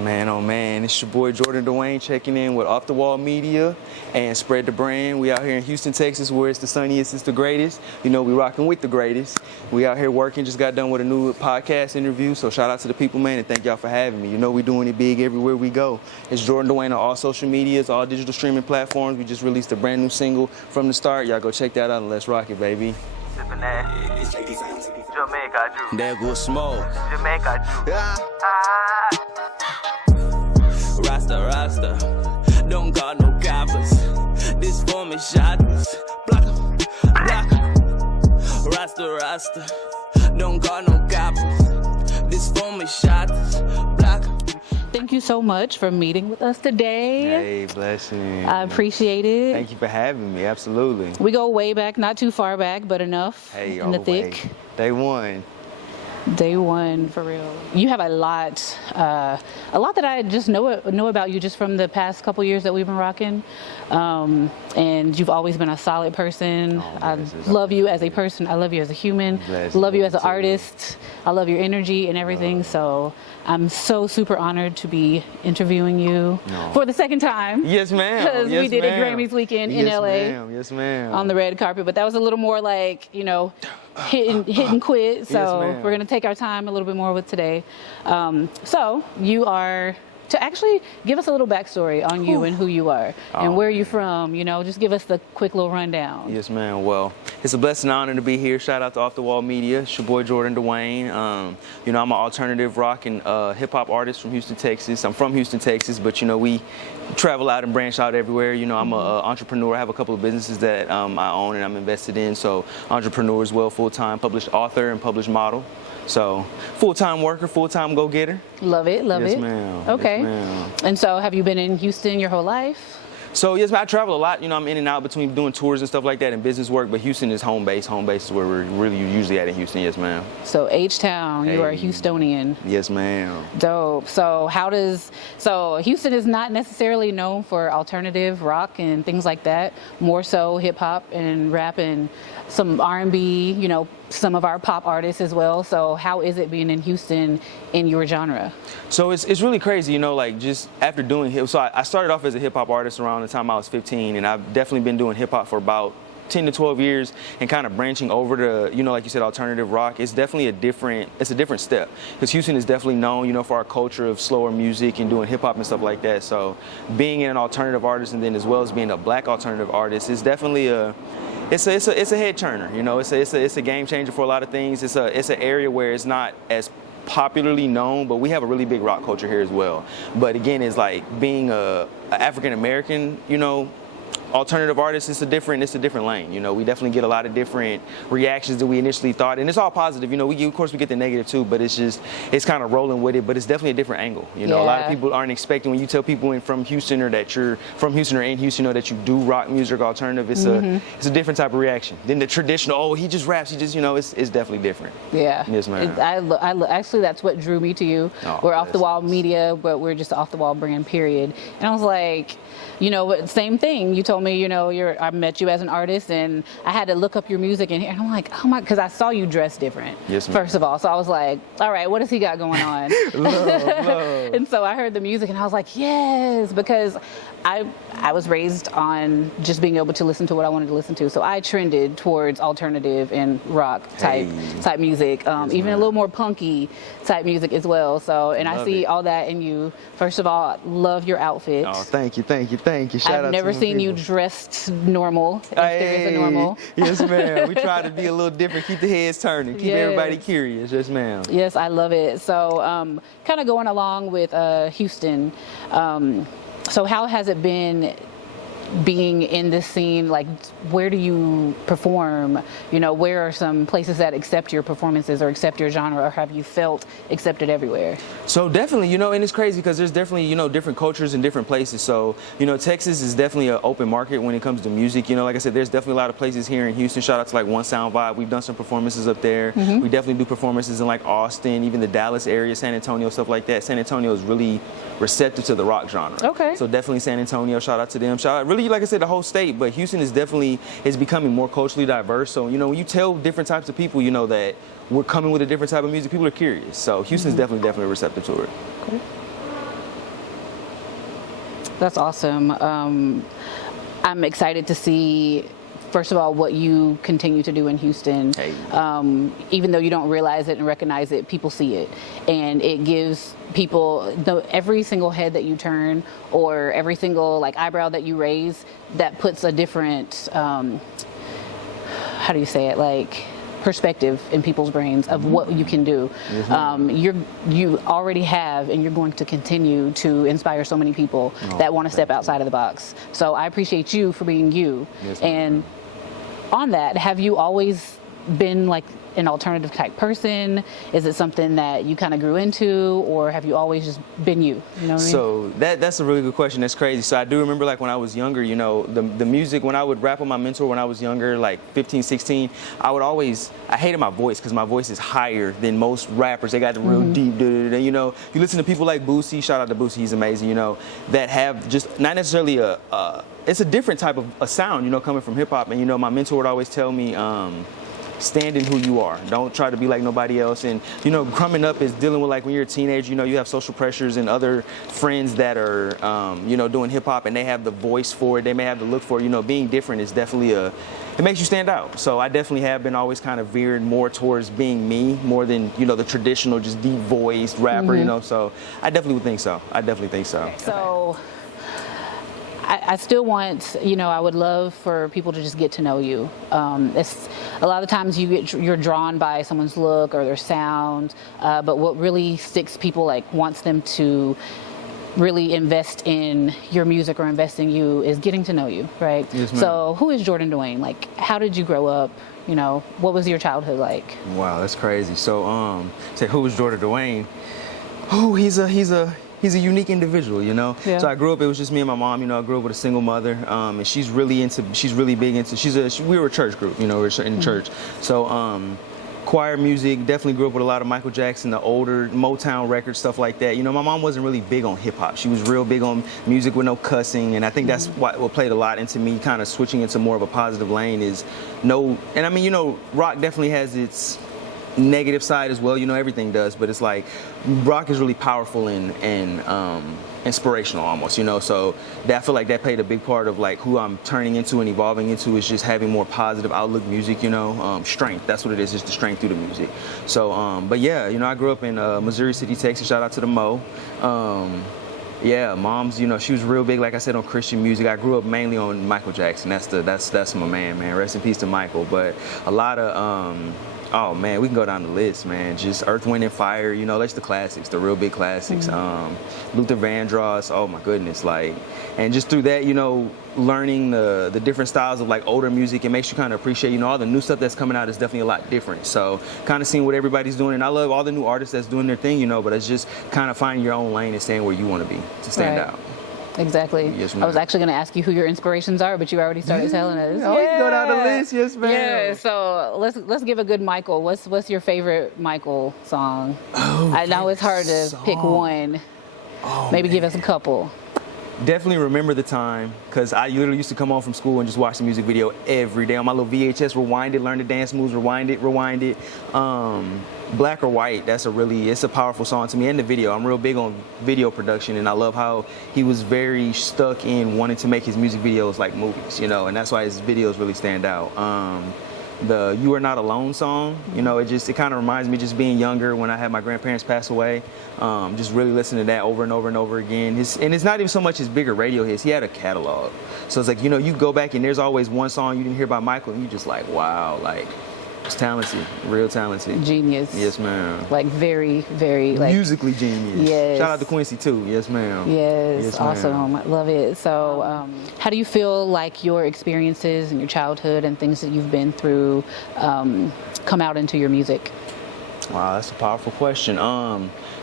Man, oh man, it's your boy Jordann Dwayne checking in with Off the Wall Media and Spread the Brand. We out here in Houston, Texas, where it's the sunniest, it's the greatest. You know, we rocking with the greatest. We out here working, just got done with a new podcast interview, so shout out to the people, man, and thank y'all for having me. You know we doing it big everywhere we go. It's Jordann Dwayne on all social medias, all digital streaming platforms. We just released a brand new single from the start. Y'all go check that out and let's rock it, baby. Jamaica, There go smoke. Jamaica, Rasta, don't got no gappers. This for me shadows. Block 'em, block 'em. Rasta, don't got no gappers. This for me shadows. Block 'em. Thank you so much for meeting with us today. Hey, blessing. I appreciate it. Thank you for having me, absolutely. We go way back, not too far back, but enough Hey, in the all thick. way. Day one. Day one, for real. You have a lot that I just know about you just from the past couple years that we've been rocking. And you've always been a solid person. I love you as a person. I love you as a human. Love you as an artist. I love your energy and everything. So I'm so super honored to be interviewing you for the second time. Yes, ma'am. Because Yes, we did ma'am. a Grammys weekend in LA. Ma'am. Yes, ma'am. On the red carpet, but that was a little more like, you know, hit and quit. So Yes, we're gonna take our time a little bit more with today. So you are, to actually give us a little backstory on you and who you are and where you're from, you know, just give us the quick little rundown. Yes, ma'am. Well, it's a blessing and honor to be here. Shout out to Off the Wall Media. It's your boy Jordann Dwayne. You know, I'm an alternative rock and hip hop artist from Houston, Texas. I'm from Houston, Texas, but you know, we travel out and branch out everywhere. You know, I'm an entrepreneur. I have a couple of businesses that I own and I'm invested in. So entrepreneur as well, full-time, published author and published model. So full-time worker, full-time go-getter. Love it, love it. Yes, ma'am. Okay. Yes, ma'am. And so have you been in Houston your whole life? So yes, I travel a lot. You know, I'm in and out between doing tours and stuff like that and business work, but Houston is home base. Home base is where we're really usually at in Houston. Yes, ma'am. So H-Town, you are a Hey. Houstonian. Yes, ma'am. Dope. So Houston is not necessarily known for alternative rock and things like that, more so hip hop and rap and some R&B, you know, some of our pop artists as well. So how is it being in Houston in your genre? So it's really crazy, you know, like just after doing hip, so I started off as a hip hop artist around the time I was 15, and I've definitely been doing hip hop for about 10 to 12 years and kind of branching over to, you know, like you said, alternative rock. It's definitely a different step, because Houston is definitely known, you know, for our culture of slower music and doing hip hop and stuff like that. So being an alternative artist and then as well as being a black alternative artist is definitely it's a head turner, you know. It's a game changer for a lot of things. It's an area where it's not as popularly known, but we have a really big rock culture here as well. But again, it's like being a African American, you know, alternative artists, it's a different lane. You know, we definitely get a lot of different reactions than we initially thought, and it's all positive. You know, of course we get the negative too, but it's kind of rolling with it. But it's definitely a different angle. You know, a lot of people aren't expecting when you tell people from Houston or that you're from Houston or in Houston, you know, that you do rock music alternative. It's a different type of reaction than the traditional. Oh, he just raps. He just, you know, it's definitely different. Yeah. Yes, ma'am. Actually, that's what drew me to you. We're Off the Wall Media, but we're just Off the Wall brand, period. And I was like, you know, same thing. You told me, you know, I met you as an artist, and I had to look up your music and I'm like, oh my, because I saw you dress different. Yes, ma'am. First of all, so I was like, all right, what does he got going on? love. And so I heard the music and I was like, yes, because I was raised on just being able to listen to what I wanted to listen to. So I trended towards alternative and rock type music, even a little more punky type music as well. So, and I see all that in you. First of all, love your outfit. Oh, thank you. Shout out I've never to seen you people. dressed normal, if there is a normal. Yes, ma'am. We try to be a little different, keep the heads turning, keep everybody curious. Yes, ma'am. Yes, I love it. So kind of going along with Houston, so how has it been being in this scene? Like, where do you perform? You know, where are some places that accept your performances or accept your genre, or have you felt accepted everywhere? So definitely, you know, and it's crazy because there's definitely, you know, different cultures in different places. So, you know, Texas is definitely an open market when it comes to music. You know, like I said, there's definitely a lot of places here in Houston. Shout out to like One Sound Vibe. We've done some performances up there. We definitely do performances in like Austin, even the Dallas area, San Antonio, stuff like that. San Antonio is really receptive to the rock genre. Okay. So definitely San Antonio, shout out to them. Shout out, really, like I said, the whole state, but Houston is becoming more culturally diverse. So, you know, when you tell different types of people, you know, that we're coming with a different type of music, people are curious. So Houston's definitely receptive to it. Cool. That's awesome. I'm excited to see, first of all, what you continue to do in Houston. Hey. Even though you don't realize it and recognize it, people see it. And it gives people, every single head that you turn or every single like eyebrow that you raise, that puts a different, how do you say it, like perspective in people's brains of what you can do. You already have, and you're going to continue to inspire so many people that want to step outside of the box. So I appreciate you for being you. Yes, and on that, have you always been like an alternative type person? Is it something that you kind of grew into, or have you always just been you? You know what I mean? So that's a really good question. That's crazy. So I do remember like when I was younger, you know, the music, when I would rap with my mentor when I was younger, like 15, 16, I hated my voice because my voice is higher than most rappers. They got the real deep, you know, you listen to people like Boosie, shout out to Boosie, he's amazing, you know, that have just not necessarily it's a different type of a sound, you know, coming from hip hop. And, you know, my mentor would always tell me, stand in who you are. Don't try to be like nobody else. And, you know, coming up is dealing with like when you're a teenager, you know, you have social pressures and other friends that are, you know, doing hip hop and they have the voice for it. They may have the look for it. You know, being different is definitely it makes you stand out. So I definitely have been always kind of veered more towards being me more than, you know, the traditional just deep voiced rapper, you know. So I definitely would think so. I definitely think so. So I still want, you know, I would love for people to just get to know you. It's a lot of the times you're drawn by someone's look or their sound, but what really sticks people, like wants them to really invest in your music or invest in you, is getting to know you, right? Yes, ma'am. So who is Jordann Dwayne? Like, how did you grow up? You know, what was your childhood like? Wow, that's crazy. So, say who was Jordann Dwayne? Oh, he's a unique individual, you know. Yeah. So I grew up. It was just me and my mom. You know, I grew up with a single mother, and she's really big into. We were a church group, you know, we were in church. So choir music. Definitely grew up with a lot of Michael Jackson, the older Motown records, stuff like that. You know, my mom wasn't really big on hip hop. She was real big on music with no cussing, and I think that's what played a lot into me kind of switching into more of a positive lane. Is no, and I mean, you know, rock definitely has its negative side as well, you know, everything does, but it's like rock is really powerful and inspirational almost, you know. So I feel like that played a big part of like who I'm turning into and evolving into, is just having more positive outlook music, you know. Strength, that's what it is, just the strength through the music. So but yeah, you know, I grew up in Missouri City, Texas. Shout out to the Mo. Yeah, mom's, you know, she was real big, like I said, on Christian music. I grew up mainly on Michael Jackson. That's my man. Rest in peace to Michael. But a lot of oh man, we can go down the list, man. Just Earth, Wind and Fire, you know, that's the classics, the real big classics. Luther Vandross, oh my goodness, like, and just through that, you know, learning the different styles of like older music, it makes you kind of appreciate, you know, all the new stuff that's coming out is definitely a lot different. So kind of seeing what everybody's doing, and I love all the new artists that's doing their thing, you know, but it's just kind of finding your own lane and staying where you want to be to stand out. Exactly. Yes, I was actually going to ask you who your inspirations are, but you already started telling us. Oh, we can go down the list, yes, ma'am. Yeah. So let's give a good Michael. What's your favorite Michael song? Oh, I know it's hard to pick one. Oh, Maybe man. give us a couple. Definitely Remember the Time, because I literally used to come home from school and just watch the music video every day on my little VHS, rewind it, learn the dance moves, rewind it. Black or White, it's a powerful song to me, and the video. I'm real big on video production, and I love how he was very stuck in wanting to make his music videos like movies, you know, and that's why his videos really stand out. The You Are Not Alone song, you know, it kind of reminds me just being younger when I had my grandparents pass away, just really listening to that over and over and over again. And it's not even so much his bigger radio hits, he had a catalog. So it's like, you know, you go back and there's always one song you didn't hear by Michael and you just like, wow, like, it's talented, real talented. Genius. Yes, ma'am. Like very, very like musically genius. Yes. Shout out to Quincy too. Yes, ma'am. Yes, awesome. Ma'am. Love it. So, how do you feel like your experiences and your childhood and things that you've been through come out into your music? Wow, that's a powerful question.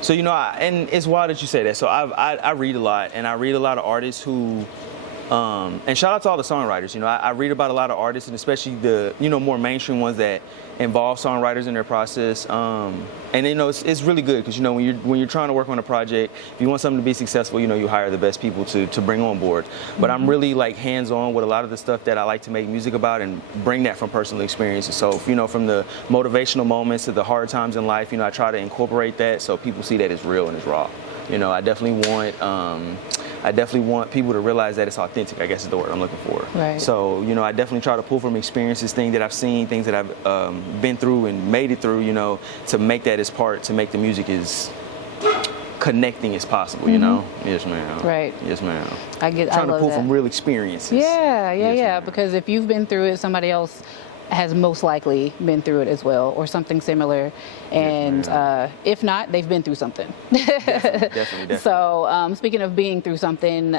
So you know, and it's wild that you say that. So I read a lot, and I read a lot of artists who. And shout out to all the songwriters. You know, I read about a lot of artists, and especially the, you know, more mainstream ones that involve songwriters in their process. And you know, it's really good because, you know, when you're trying to work on a project, if you want something to be successful, you know, you hire the best people to bring on board. But I'm really like hands-on with a lot of the stuff that I like to make music about and bring that from personal experiences. So, you know, from the motivational moments to the hard times in life, you know, I try to incorporate that so people see that it's real and it's raw. You know, I definitely want I definitely want people to realize that it's authentic, I guess is the word I'm looking for. Right. So, you know, I definitely try to pull from experiences, things that I've seen, things that I've been through and made it through, you know, to make that as part, to make the music as connecting as possible, you know? Yes, ma'am. Right. Yes, ma'am. I Trying love to pull that. from real experiences. Yeah, Yes, ma'am. because if you've been through it, somebody else has most likely been through it as well, or something similar. And if not, they've been through something. Definitely. So speaking of being through something,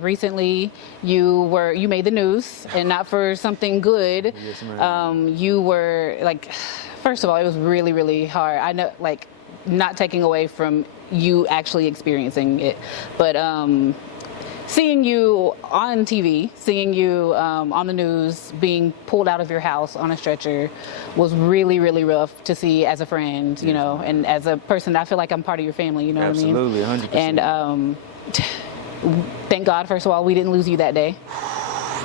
recently you made the news, and not for something good. Yes, ma'am. You were like, first of all, it was really, really hard. I know, like, not taking away from you actually experiencing it, but seeing you on TV, seeing you on the news, being pulled out of your house on a stretcher was really, really rough to see as a friend, you know, and as a person. I feel like I'm part of your family, you know Absolutely, what I mean? 100%. And thank God, first of all, we didn't lose you that day.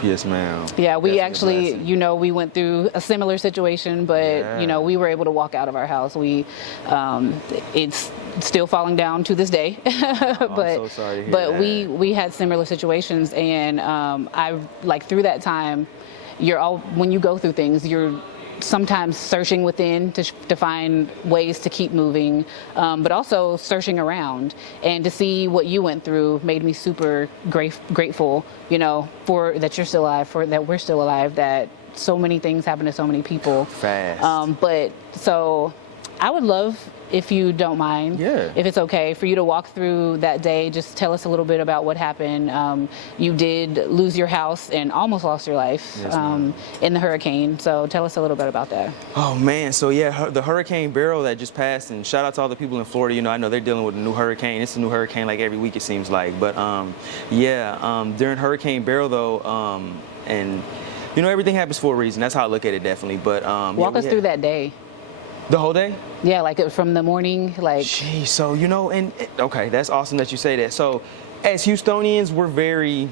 Yes, ma'am. Yeah, we Definitely a actually, blessing. you know, we went through a similar situation, but you know, we were able to walk out of our house. It's still falling down to this day, but I'm so sorry to hear but that. we had similar situations, and I like through that time, when you go through things, you're sometimes searching within to find ways to keep moving, but also searching around, and to see what you went through made me super grateful, you know, for that you're still alive, for that we're still alive, that so many things happen to so many people Fast. but so I would love, if you don't mind, if it's okay, for you to walk through that day. Just tell us a little bit about what happened. You did lose your house and almost lost your life in the hurricane. So tell us a little bit about that. Oh man, so yeah, the Hurricane Beryl that just passed, and shout out to all the people in Florida. You know, I know they're dealing with a new hurricane. It's a new hurricane like every week, it seems like. But during Hurricane Beryl though, and you know, everything happens for a reason. That's how I look at it, definitely. But Walk us through that day. The whole day? Yeah, like from the morning, like. Geez, so you know, and okay, that's awesome that you say that. So, as Houstonians, we're very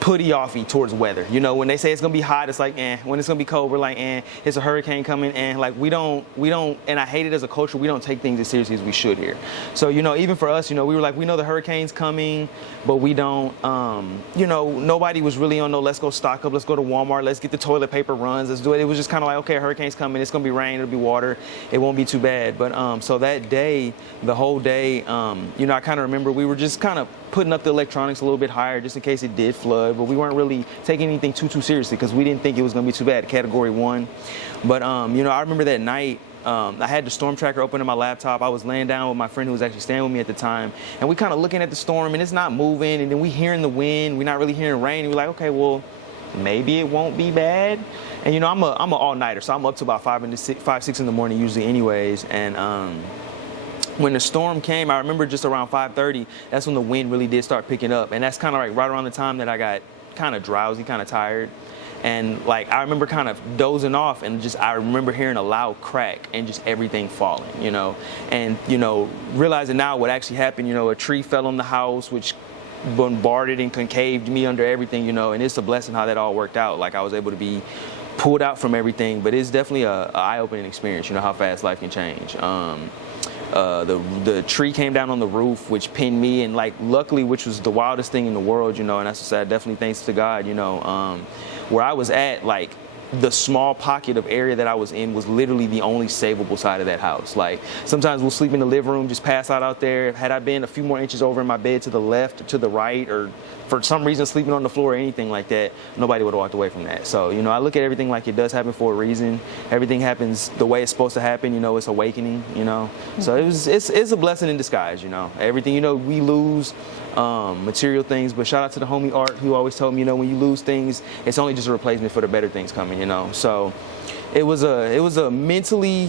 putty-offy towards weather. You know, when they say it's gonna be hot, it's like, eh. When it's gonna be cold, we're like, eh. It's a hurricane coming, and like we don't, and I hate it as a culture. We don't take things as seriously as we should here. So, you know, even for us, you know, we were like, we know the hurricane's coming, but we don't, you know, nobody was really on no, let's go stock up, let's go to Walmart, let's get the toilet paper runs, let's do it. It was just kind of like, okay, a hurricane's coming, it's gonna be rain, it'll be water, it won't be too bad. But so that day, the whole day, you know, I kind of remember we were just kind of putting up the electronics a little bit higher just in case it did flood, but we weren't really taking anything too seriously because we didn't think it was gonna be too bad, Category 1. But you know, I remember that night, I had the storm tracker open in my laptop. I was laying down with my friend who was actually staying with me at the time, and we kind of looking at the storm, and it's not moving, and then we hearing the wind, we're not really hearing rain, and we're like, okay, well, maybe it won't be bad. And you know, I'm a all-nighter, so I'm up to about 5, 6 in the morning usually anyways, and when the storm came, I remember just around 5:30, that's when the wind really did start picking up, and that's kind of like right around the time that I got kind of drowsy, kind of tired. And like, I remember kind of dozing off, and just, I remember hearing a loud crack and just everything falling, you know, and, you know, realizing now what actually happened, you know, a tree fell on the house, which bombarded and concaved me under everything, you know, and it's a blessing how that all worked out. Like, I was able to be pulled out from everything, but it's definitely a eye-opening experience, you know, how fast life can change. The tree came down on the roof, which pinned me, and like, luckily, which was the wildest thing in the world, you know, and that's what I said, definitely thanks to God, you know, where I was at, like, the small pocket of area that I was in was literally the only savable side of that house. Like, sometimes we'll sleep in the living room, just pass out there. Had I been a few more inches over in my bed to the left or to the right, or for some reason sleeping on the floor or anything like that, nobody would have walked away from that. So, you know, I look at everything like it does happen for a reason. Everything happens the way it's supposed to happen, you know, it's awakening, you know. So it's a blessing in disguise, you know. Everything, you know, we lose material things, but shout out to the homie Art, who always told me, you know, when you lose things, it's only just a replacement for the better things coming, you know. So it was a mentally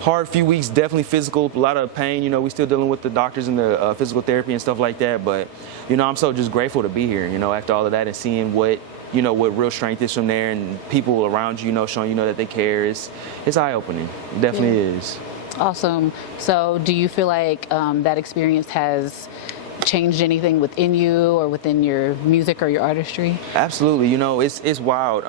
hard few weeks, definitely physical, a lot of pain, you know. We still dealing with the doctors and the physical therapy and stuff like that, but, you know, I'm so just grateful to be here, you know, after all of that, and seeing what, you know, what real strength is from there, and people around you, you know, showing, you know, that they care. It's eye-opening. It definitely is. Awesome. So do you feel like that experience has changed anything within you or within your music or your artistry? Absolutely. You know, it's wild.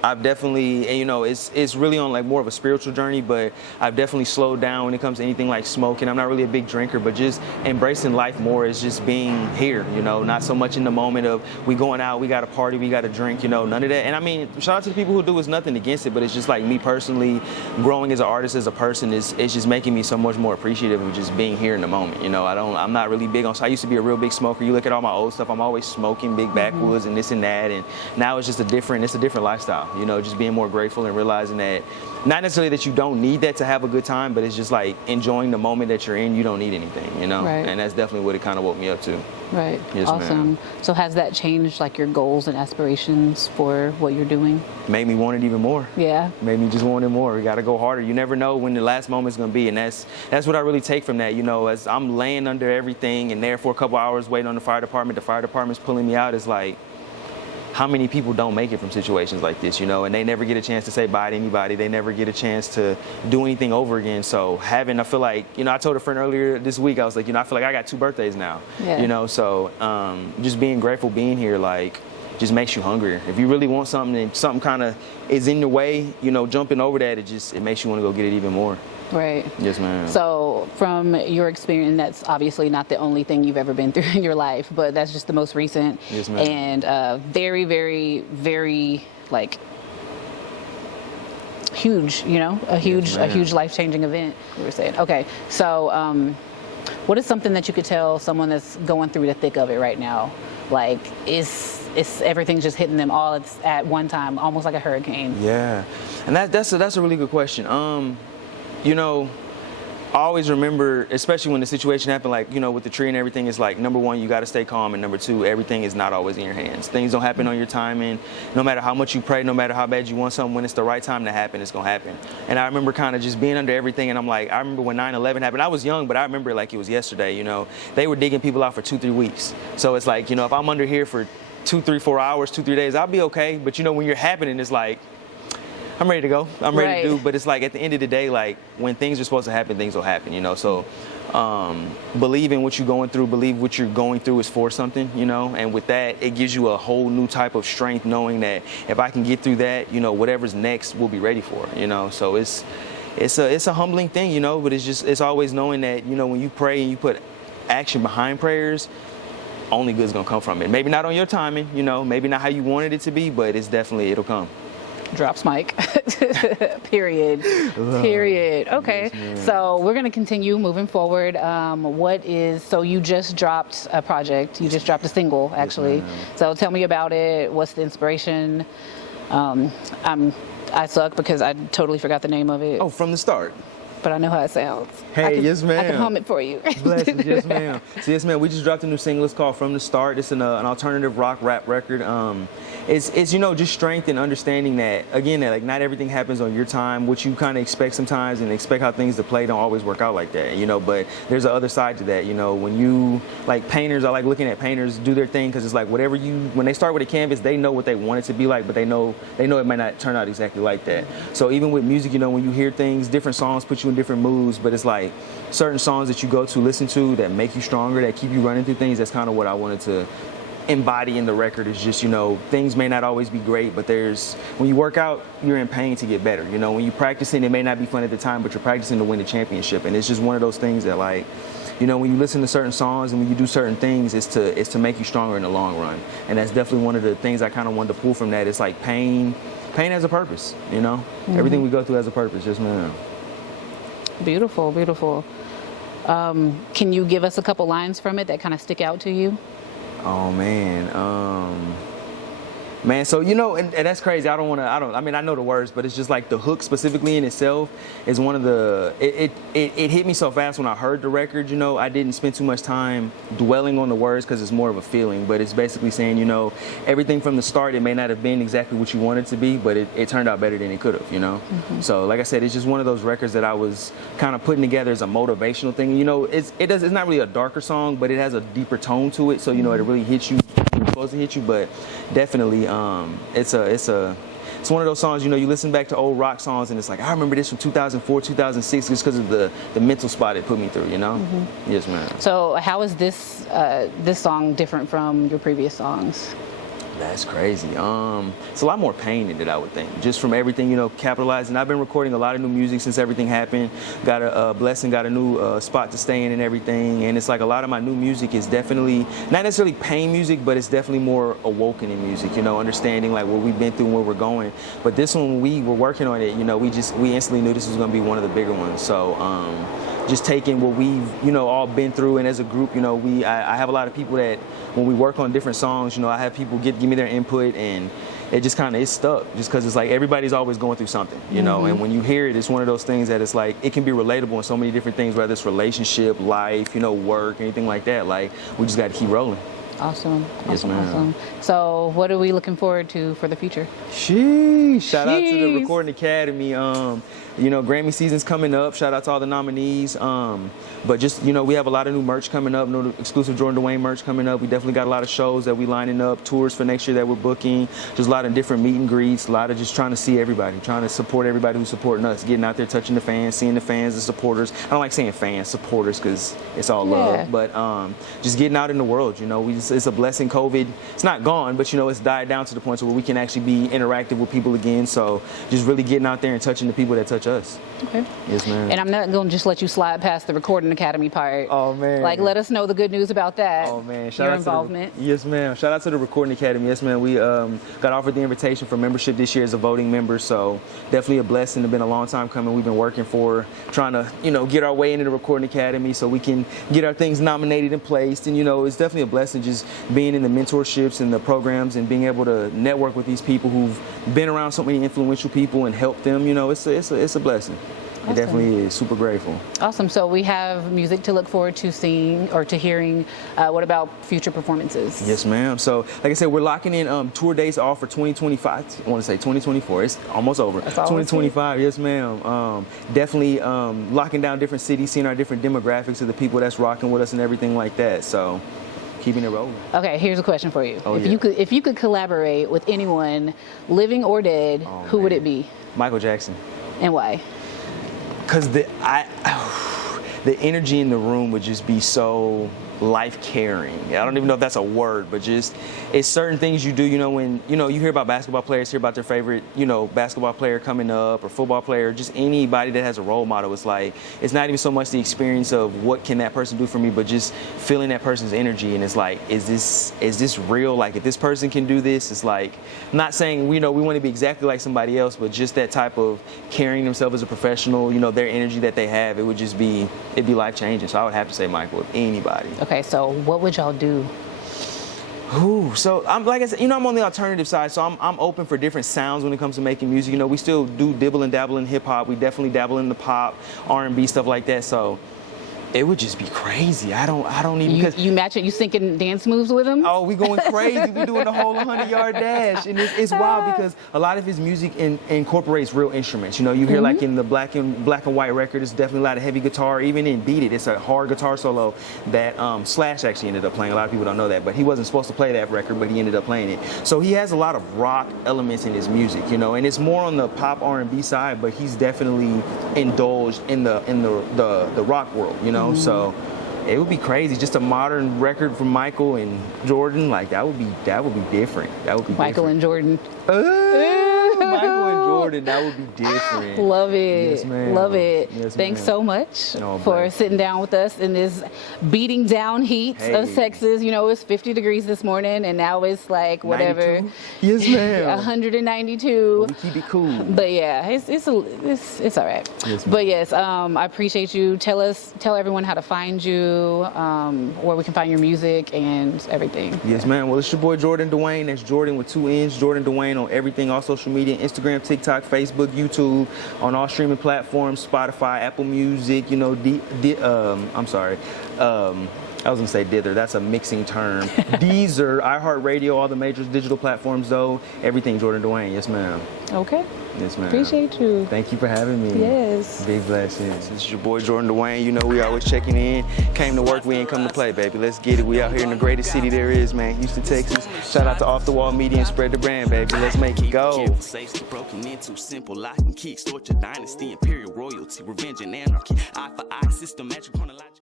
I've definitely, and you know, it's really on like more of a spiritual journey, but I've definitely slowed down when it comes to anything like smoking. I'm not really a big drinker, but just embracing life more is just being here, you know, not so much in the moment of we going out, we got to party, we got to drink, you know, none of that. And I mean, shout out to the people who do, it's nothing against it, but it's just like me personally, growing as an artist, as a person, it's just making me so much more appreciative of just being here in the moment, you know. I'm not really big on, so I used to be a real big smoker. You look at all my old stuff, I'm always smoking big backwoods and this and that, and now it's just it's a different lifestyle. You know, just being more grateful and realizing that not necessarily that you don't need that to have a good time, but it's just like enjoying the moment that you're in. You don't need anything, you know? Right. And that's definitely what it kind of woke me up to. Right. Yes, awesome. ma'am. So has that changed like your goals and aspirations for what you're doing? Made me want it even more. Yeah. Made me just want it more. We got to go harder. You never know when the last moment's going to be. And that's what I really take from that. You know, as I'm laying under everything and there for a couple hours waiting on the fire department's pulling me out. It's like, how many people don't make it from situations like this, you know, and they never get a chance to say bye to anybody. They never get a chance to do anything over again. So I feel like, you know, I told a friend earlier this week, I was like, you know, I feel like I got 2 birthdays now, yeah. you know, so just being grateful, being here, like, just makes you hungrier. If you really want something and something kind of is in your way, you know, jumping over that, it makes you want to go get it even more. Right. Yes, ma'am. So from your experience, that's obviously not the only thing you've ever been through in your life, but that's just the most recent. Yes, ma'am. And very, very, very like huge, you know, a huge life-changing event, you were saying. Okay. So what is something that you could tell someone that's going through the thick of it right now? Like, is everything's just hitting them all at one time, almost like a hurricane? Yeah. And that's a really good question. You know, I always remember, especially when the situation happened, like, you know, with the tree and everything, it's like, number one, you got to stay calm. And number two, everything is not always in your hands. Things don't happen on your timing. No matter how much you pray, no matter how bad you want something, when it's the right time to happen, it's going to happen. And I remember kind of just being under everything. And I'm like, I remember when 9/11 happened. I was young, but I remember it like it was yesterday, you know. They were digging people out for 2-3 weeks. So it's like, you know, if I'm under here for 2, 3, 4 hours, 2, 3 days, I'll be okay. But, you know, when you're happening, it's like, I'm ready to go. I'm ready to do. But it's like at the end of the day, like when things are supposed to happen, things will happen, you know. So believe in what you're going through. Believe what you're going through is for something, you know. And with that, it gives you a whole new type of strength, knowing that if I can get through that, you know, whatever's next, we'll be ready for it, you know. So it's a humbling thing, you know. But it's always knowing that, you know, when you pray and you put action behind prayers, only good's gonna come from it. Maybe not on your timing, you know. Maybe not how you wanted it to be, but it'll come. Drops mic. Period. Okay. Yes, so we're going to continue moving forward. So you just dropped a project. You just dropped a single, actually. Yes, so tell me about it. What's the inspiration? I suck because I totally forgot the name of it. Oh, From the Start. But I know how it sounds. Hey, yes, ma'am. I can hum it for you. Blessings, yes, ma'am. So, yes, ma'am, we just dropped a new single. It's called From the Start. It's an alternative rock rap record. It's you know, just strength and understanding that, again, that like not everything happens on your time. What you kind of expect sometimes and expect how things to play don't always work out like that, you know. But there's the other side to that, you know. When you, like painters, I like looking at painters do their thing, because it's like when they start with a canvas, they know what they want it to be like, but they know it might not turn out exactly like that. So even with music, you know, when you hear things, different songs put you in different moods, but it's like certain songs that you go to listen to that make you stronger, that keep you running through things. That's kind of what I wanted to embody in the record. Is just, you know, things may not always be great, but when you work out, you're in pain to get better. You know, when you practicing, it may not be fun at the time, but you're practicing to win the championship. And it's just one of those things that, like, you know, when you listen to certain songs and when you do certain things, it's to make you stronger in the long run. And that's definitely one of the things I kind of wanted to pull from that. It's like pain has a purpose, you know. Everything we go through has a purpose. Yes, ma'am. Beautiful, beautiful. Can you give us a couple lines from it that kind of stick out to you? Oh man, so you know, and that's crazy. I mean, I know the words, but it's just like the hook specifically in itself is one of the. It hit me so fast when I heard the record. You know, I didn't spend too much time dwelling on the words because it's more of a feeling. But it's basically saying, you know, everything from the start, it may not have been exactly what you wanted it to be, but it turned out better than it could have. You know, so like I said, it's just one of those records that I was kind of putting together as a motivational thing. You know, it's not really a darker song, but it has a deeper tone to it. So you know, it really hits you. Supposed to hit you, but definitely it's one of those songs, you know, you listen back to old rock songs and it's like, I remember this from 2004, 2006 just because of the mental spot it put me through, you know. Yes, ma'am. So how is this song different from your previous songs? That's crazy. It's a lot more pain in it, I would think, just from everything, you know, capitalizing. I've been recording a lot of new music since everything happened. Got a blessing, got a new spot to stay in and everything. And it's like a lot of my new music is definitely not necessarily pain music, but it's definitely more awakening music, you know, understanding like what we've been through and where we're going. But this one, when we were working on it, you know, we instantly knew this was going to be one of the bigger ones. So just taking what we've, you know, all been through, and as a group, you know, I have a lot of people that when we work on different songs, you know, I have people give me their input, and it just kind of is stuck just because it's like everybody's always going through something, you know, and when you hear it, it's one of those things that it's like it can be relatable in so many different things, whether it's relationship, life, you know, work, anything like that. Like, we just got to keep rolling. Awesome. Yes, ma'am. Awesome. So what are we looking forward to for the future? Sheesh. Shout out to the Recording Academy. You know, Grammy season's coming up. Shout out to all the nominees. But just, you know, we have a lot of new merch coming up, new exclusive Jordann Dwayne merch coming up. We definitely got a lot of shows that we lining up, tours for next year that we're booking, just a lot of different meet and greets, a lot of just trying to see everybody, trying to support everybody who's supporting us, getting out there, touching the fans, seeing the fans, the supporters. I don't like saying fans, supporters, because it's all love. But just getting out in the world, you know, it's a blessing. COVID, it's not gone, but, you know, it's died down to the point where we can actually be interactive with people again. So just really getting out there and touching the people that touch us. Okay. Yes, ma'am. And I'm not going to just let you slide past the Recording Academy part. Oh, man. Like, let us know the good news about that. Oh, man. Your involvement. Yes, ma'am. Shout out to the Recording Academy. Yes, ma'am. We got offered the invitation for membership this year as a voting member. So definitely a blessing. It's been a long time coming. We've been working for trying to, you know, get our way into the Recording Academy so we can get our things nominated and placed. And, you know, it's definitely a blessing just being in the mentorships and the programs and being able to network with these people who've been around so many influential people and help them. You know, it's a blessing. It definitely is. Super grateful. Awesome. So we have music to look forward to seeing or to hearing. What about future performances? Yes, ma'am. So, like I said, we're locking in tour dates all for 2025. I want to say 2024. It's almost over. 2025. Yes, ma'am. Definitely locking down different cities, seeing our different demographics of the people that's rocking with us and everything like that. So, keeping it rolling. Okay, here's a question for you. Oh, if you could collaborate with anyone, living or dead, who would it be? Michael Jackson. And why? Because the energy in the room would just be so life-caring. I don't even know if that's a word, but just it's certain things you do, you know, when, you know, you hear about basketball players, hear about their favorite, you know, basketball player coming up or football player, just anybody that has a role model. It's like, it's not even so much the experience of what can that person do for me, but just feeling that person's energy. And it's like, is this real? Like, if this person can do this, it's like, not saying, you know, we want to be exactly like somebody else, but just that type of carrying themselves as a professional, you know, their energy that they have, it'd be life-changing. So I would have to say Michael, with anybody. Okay, so what would y'all do? Ooh, so I'm, like I said, you know, I'm on the alternative side, so I'm open for different sounds when it comes to making music. You know, we still do dibble and dabble in hip hop. We definitely dabble in the pop, R&B, stuff like that. So it would just be crazy. I don't even, because you match it. You syncing dance moves with him? Oh, we going crazy. We doing the whole 100-yard dash, and it's wild because a lot of his music incorporates real instruments. You know, you hear like in the black and white record, it's definitely a lot of heavy guitar. Even in Beat It, it's a hard guitar solo that Slash actually ended up playing. A lot of people don't know that, but he wasn't supposed to play that record, but he ended up playing it. So he has a lot of rock elements in his music, you know, and it's more on the pop R&B side, but he's definitely indulged in the rock world, you know. So it would be crazy. Just a modern record from Michael and Jordann, like that would be different. That would be Michael different. and Jordann. Michael and Jordann, that would be different. Love it. Yes, ma'am. Love it. Yes, Thanks ma'am. so much No, for bless. sitting down with us in this beating down heat of Texas. You know, it's 50 degrees this morning, and now it's like whatever. 92? Yes, ma'am. 192. Well, we keep it cool. But yeah, it's all right. Yes, ma'am. But yes, I appreciate you. Tell everyone how to find you, where we can find your music and everything. Yes, ma'am. Well, it's your boy Jordann Dwayne. That's Jordan with 2 N's. Jordann Dwayne on everything, all social media, Instagram, TikTok, Facebook, YouTube, on all streaming platforms, Spotify, Apple Music. You know, I'm sorry. I was gonna say dither. That's a mixing term. Deezer, iHeartRadio, all the major digital platforms, though. Everything Jordann Dwayne. Yes, ma'am. Okay. Yes, ma'am. Appreciate you. Thank you for having me. Yes. Big blessings. This is your boy Jordann Dwayne. You know we always checking in. Came to work, we ain't come to play, baby. Let's get it. We out here in the greatest city there is, man. Houston, Texas. Shout out to Off the Wall Media and spread the brand, baby. Let's make it go. Safely broken into simple lock and key. Extort your dynasty, imperial royalty, revenge and anarchy. Eye for eye, systematic chronological.